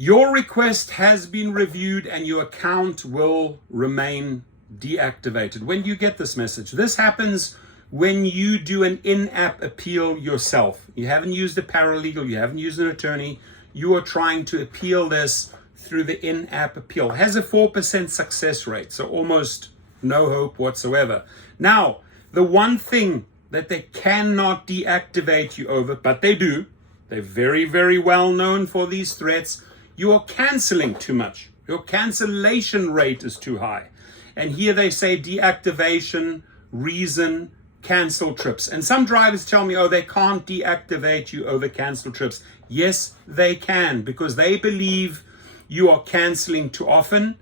Your request has been reviewed and your account will remain deactivated. When do you get this message? This happens when you do an in-app appeal yourself. You haven't used a paralegal, you haven't used an attorney, you are trying to appeal this through the in-app appeal. It has a 4% success rate, so almost no hope whatsoever. Now, the one thing that they cannot deactivate you over, but they do, they're very, very well known for these threats. You are canceling too much. Your cancellation rate is too high. And here they say deactivation, reason, cancel trips. And some drivers tell me, oh, they can't deactivate you over cancel trips. Yes, they can, because they believe you are canceling too often.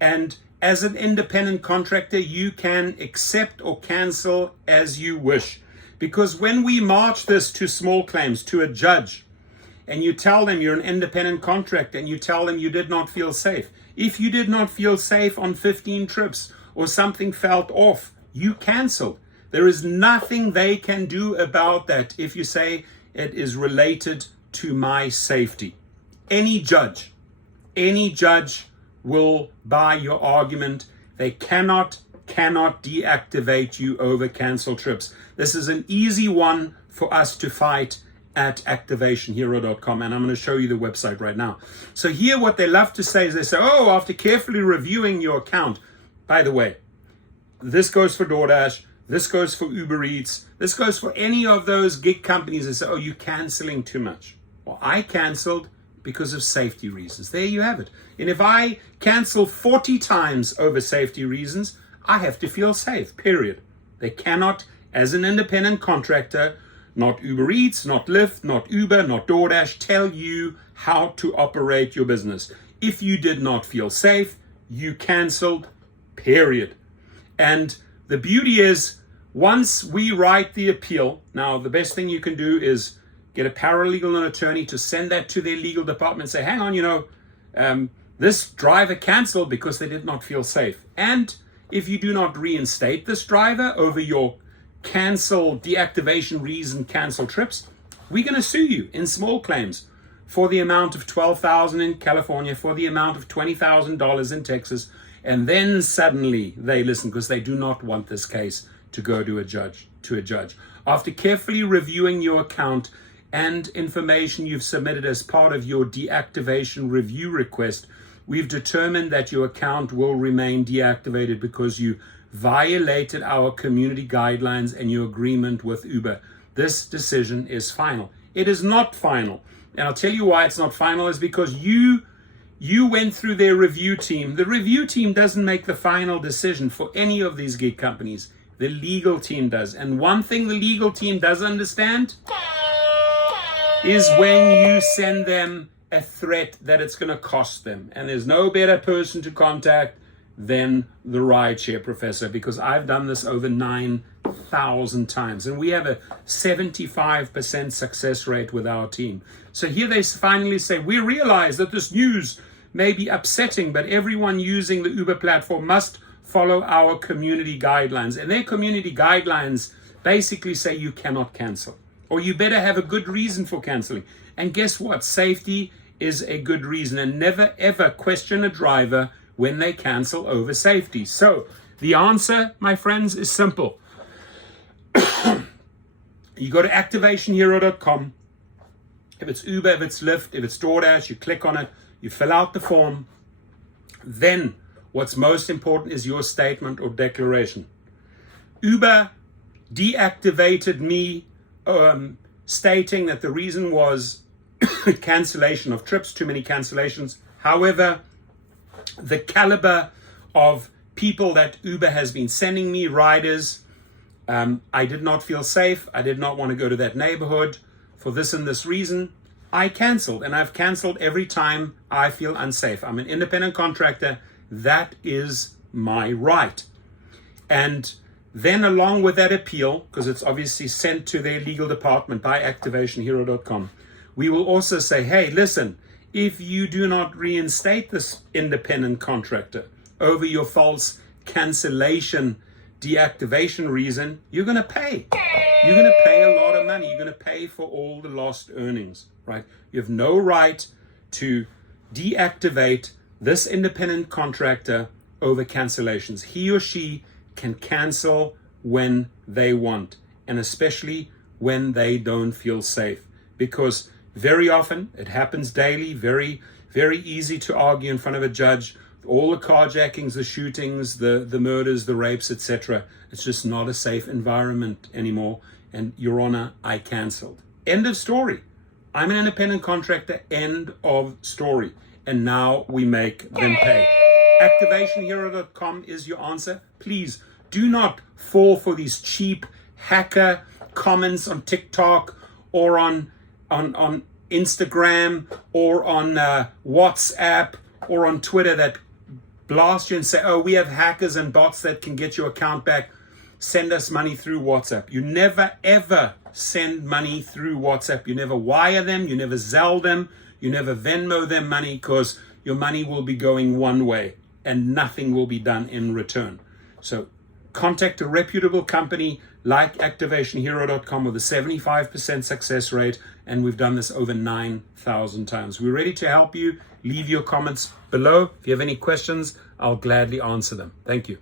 And as an independent contractor, you can accept or cancel as you wish. Because when we march this to small claims, to a judge, and you tell them you're an independent contractor and you tell them you did not feel safe. If you did not feel safe on 15 trips or something felt off, you canceled. There is nothing they can do about that if you say it is related to my safety. Any judge will buy your argument. They cannot deactivate you over cancel trips. This is an easy one for us to fight at activationhero.com, and I'm going to show you the website right now. So here what they love to say is they say, oh, after carefully reviewing your account, by the way, this goes for DoorDash, this goes for Uber Eats, this goes for any of those gig companies that say, oh, you're canceling too much. Well, I canceled because of safety reasons. There you have it. And if I cancel 40 times over safety reasons, I have to feel safe, period. They cannot, as an independent contractor, not Uber Eats, not Lyft, not Uber, not DoorDash, tell you how to operate your business. If you did not feel safe, you canceled, period. And the beauty is, once we write the appeal, now the best thing you can do is get a paralegal and attorney to send that to their legal department and say, hang on, this driver canceled because they did not feel safe. And if you do not reinstate this driver over your cancel, deactivation reason, cancel trips, we're going to sue you in small claims for the amount of $12,000 in California, for the amount of $20,000 in Texas, and then suddenly they listen because they do not want this case to go to a judge. After carefully reviewing your account and information you've submitted as part of your deactivation review request, we've determined that your account will remain deactivated because you violated our community guidelines and your agreement with Uber. This decision is final. It is not final. And I'll tell you why it's not final is because you went through their review team. The review team doesn't make the final decision for any of these gig companies. The legal team does. And one thing the legal team does understand is when you send them a threat that it's going to cost them. And there's no better person to contact than the Rideshare professor, because I've done this over 9,000 times. And we have a 75% success rate with our team. So here they finally say, we realize that this news may be upsetting, but everyone using the Uber platform must follow our community guidelines. And their community guidelines basically say you cannot cancel, or you better have a good reason for canceling. And guess what? Safety is a good reason. And never ever question a driver when they cancel over safety. So the answer, my friends, is simple. You go to activationhero.com. If it's Uber, if it's Lyft, if it's DoorDash, you click on it, you fill out the form. Then what's most important is your statement or declaration. Uber deactivated me, stating that the reason was cancellation of trips, too many cancellations. However, the caliber of people that Uber has been sending me, riders, I did not feel safe. I did not want to go to that neighborhood for this and this reason. I canceled, and I've canceled every time I feel unsafe. I'm an independent contractor. That is my right. And then along with that appeal, because it's obviously sent to their legal department by activationhero.com, we will also say, hey, listen, if you do not reinstate this independent contractor over your false cancellation deactivation reason, you're going to pay. You're going to pay a lot of money. You're going to pay for all the lost earnings, right? You have no right to deactivate this independent contractor over cancellations. He or she can cancel when they want, and especially when they don't feel safe, because very often it happens daily, very, very easy to argue in front of a judge. All the carjackings, the shootings, the murders, the rapes, etc. It's just not a safe environment anymore. And Your Honor, I canceled. End of story. I'm an independent contractor, end of story. And now we make them pay. ActivationHero.com is your answer. Please do not fall for these cheap hacker comments on TikTok or on Instagram or on WhatsApp or on Twitter that blast you and say, oh, we have hackers and bots that can get your account back. Send us money through WhatsApp. You never, ever send money through WhatsApp. You never wire them. You never Zelle them. You never Venmo them money, because your money will be going one way and nothing will be done in return. So contact a reputable company like ActivationHero.com with a 75% success rate, and we've done this over 9,000 times. We're ready to help you. Leave your comments below. If you have any questions, I'll gladly answer them. Thank you.